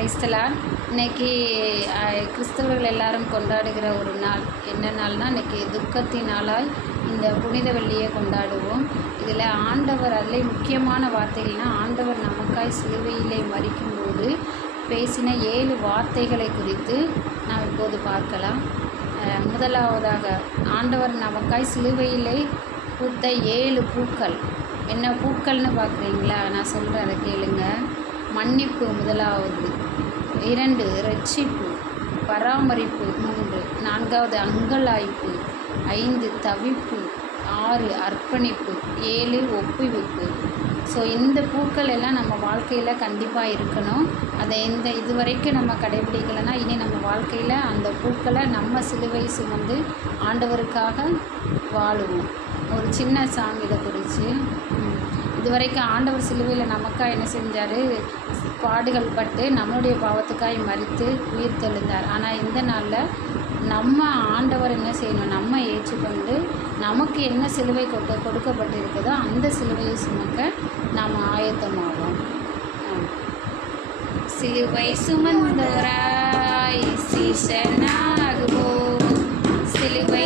கிரைஸ்தலான். இன்றைக்கி கிறிஸ்தவர்கள் எல்லாரும் கொண்டாடுகிற ஒரு நாள். என்ன நாள்னால் இன்றைக்கி துக்கத்தின் நாளாய் இந்த புனித வெள்ளியை கொண்டாடுவோம். இதில் ஆண்டவர் அதில் முக்கியமான வார்த்தைகள்னால் ஆண்டவர் நமக்காய் சிலுவையிலே மரிக்கும்போது பேசின 7 வார்த்தைகளை குறித்து நாம் இப்போது பார்க்கலாம். முதலாவதாக ஆண்டவர் நமக்காய் சிலுவையிலே பூத்த 7 பூக்கள். என்ன பூக்கள்னு பார்க்குறீங்களா? நான் சொல்கிறேன், அதை கேளுங்க. மன்னிப்பு முதலாவது, 2 இரட்சிப்பு, பராமரிப்பு 3, 4வது அங்கலாய்ப்பு, 5 தவிப்பு, 6 அர்ப்பணிப்பு, 7 ஒப்புவிப்பு. ஸோ இந்த பூக்கள் எல்லாம் நம்ம வாழ்க்கையில் கண்டிப்பாக இருக்கணும். அதை இதுவரைக்கும் நம்ம கடைபிடிக்கலைன்னா இனி நம்ம வாழ்க்கையில் அந்த பூக்களை நம்ம சிலுவை சுமந்து ஆண்டவருக்காக வாழுவோம். ஒரு சின்ன சாங் இதை குறித்து. இதுவரைக்கும் ஆண்டவர் சிலுவையில் நமக்காக என்ன செஞ்சார்? பாடுகள் பட்டு நம்மளுடைய பாவத்துக்காய் மரித்து உயிர் தெழுந்தார். ஆனால் இந்த நாளில் நம்ம ஆண்டவர் என்ன செய்யணும்? நம்ம ஏற்றுக்கொண்டு நமக்கு என்ன சிலுவை கொடுக்கப்பட்டிருக்குதோ அந்த சிலுவையை சுமக்க நாம் ஆயத்தமாவோம். சிலுவை சுமந்தவராய் சீஷனாகுவோம். சிலுவை